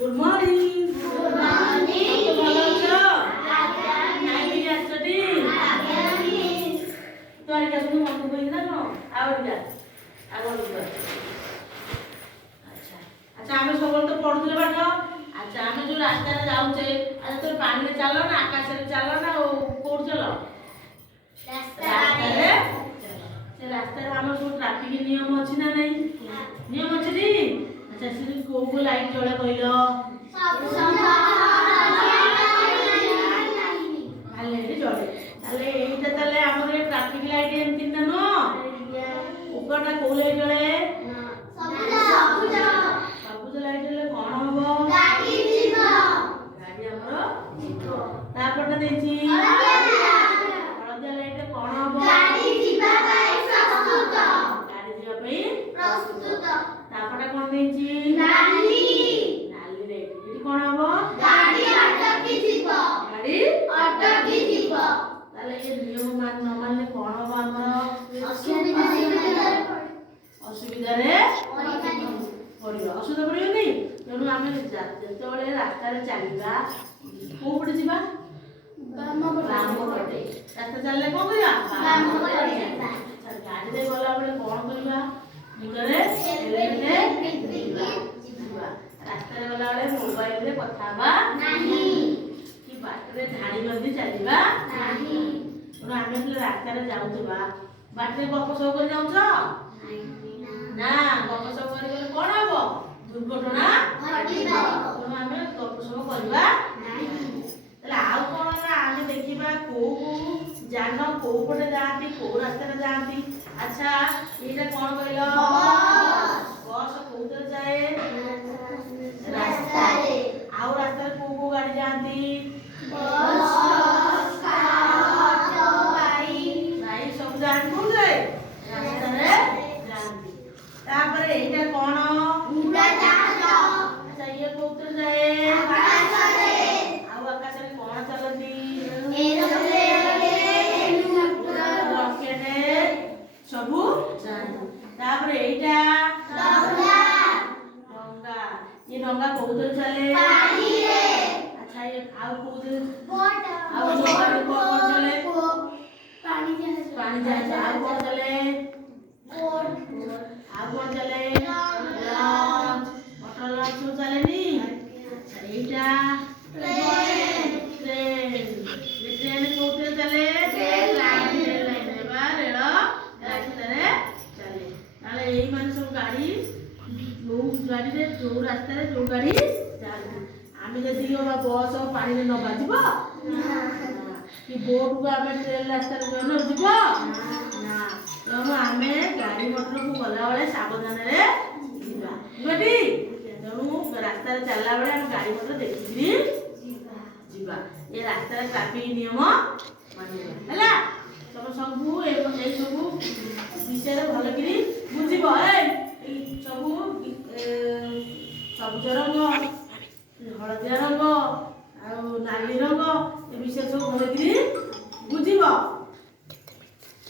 Good morning. Good morning. तो भलो अछो? आज्ञा नाइबी आछटी? आज्ञा नी। तो आरे कसु मन को ना न आवडला आवडला। अच्छा अच्छा आमे सबल तो पढुले पाठ। अच्छा आमे जो रास्ता रे जाउचे आज तो पानी रे चलो ना आकाश रे चलो ना कोड चलो रास्ता रे चलो। से रास्ता रे हमर सब ट्रैफिक नियम अछि ना नहीं? नियम अछि नी? अच्छा से को लाइट जळे कइलो सब आले रे जळे ताले एटा ताले हमर ट्रैफिक लाइट एमति ना नो उपरटा को लाइट जळे सबुज लाइट जळे कोन हबो गाड़ी जीवो गाड़ी हमर जीवो तापटा देछि हळदिया लाइट कोन हबो गाड़ी जीवा पई प्रस्तुत गाड़ी जीवा पई प्रस्तुत तापटा कोन देछि नाली नाली रे एठी कोन हबो गाड़ी अटकी जीवो गाड़ी अटकी जीवो ताले ये नियम मान न मानले कोन हबो हमर असुविधा रे पड़ियो असुविधा पड़ियो नहीं तेणु आम जिते रास्ता चलवा कौ पटे जा बाम पटे रास्ता चलने कौन करवा गाड़ी गला बेले कौन करवा मुझे रास्ता गला बेले मोबाइल रे कथा कि बाटे धाड़ी बंदी चलवा आम रास्ता जाऊा बाटे गप सब कर जाऊछ ना गप सब कर कौन हम दुर्घटना तेणु आम गप सब करवा आउ कौन आम देखा कौ जान कौ पटे जाती कौ रास्ता जाती। अच्छा ये कौन कहल बस कौन जाए रास्ता आउ रास्ता कौ कौ गाड़ी जाती सब जान कौन जाए रास्ता एटा कौन अच्छा ये कौन जाए आउ आकाश रे कौन चलती सबू तापर एटा डंगा ये डंगा कौन चले अच्छा ये आउ कौन आउ कौन चले पानी जहाज आउ कौन चले आउ कौन चले लॉन्च मोटर लॉन्च सब चले नी एटा ट्रेन कोते चले लाइन रे बा रेल रास्ता रे चले ताले एई मान सब गाड़ी जो गाड़ी रे जो रास्ता रे जो गाड़ी जाती आमे जदी बस पानी रे न बाजिबो कि बोट को आमे ट्रेन रास्ता रे न जिबो ना तो आमे गाड़ी मोटर को गला बेले सावधान रे जिबा बेटी तेणु रास्ता रे चलला बेले हम गाड़ी मोटर देखिबी जिबा ये रास्ता रे ट्रैफिक नियम मानिबा हला सब सबु ए सबु विषय रे भलो करी बुझिबो ए सबु सबुज रंग हळदिया रंग आ नाली रंग ए विषय सब भलो करी बुझिबो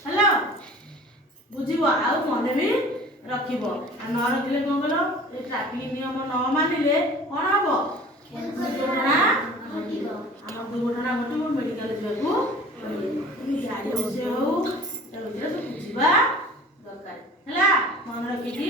हला बुझिबो आ मने भी रखिबो आ न रखिले कोन कलो ए ट्रैफिक नियम न मानिले कोन हबो दुर्घटना घटिबो हम दुर्घटना घटिबो मेडिकल जेबू पड़िबो गाड़ी विषय हो चलो जे बुझिबा दरकार हला मन रखिबी।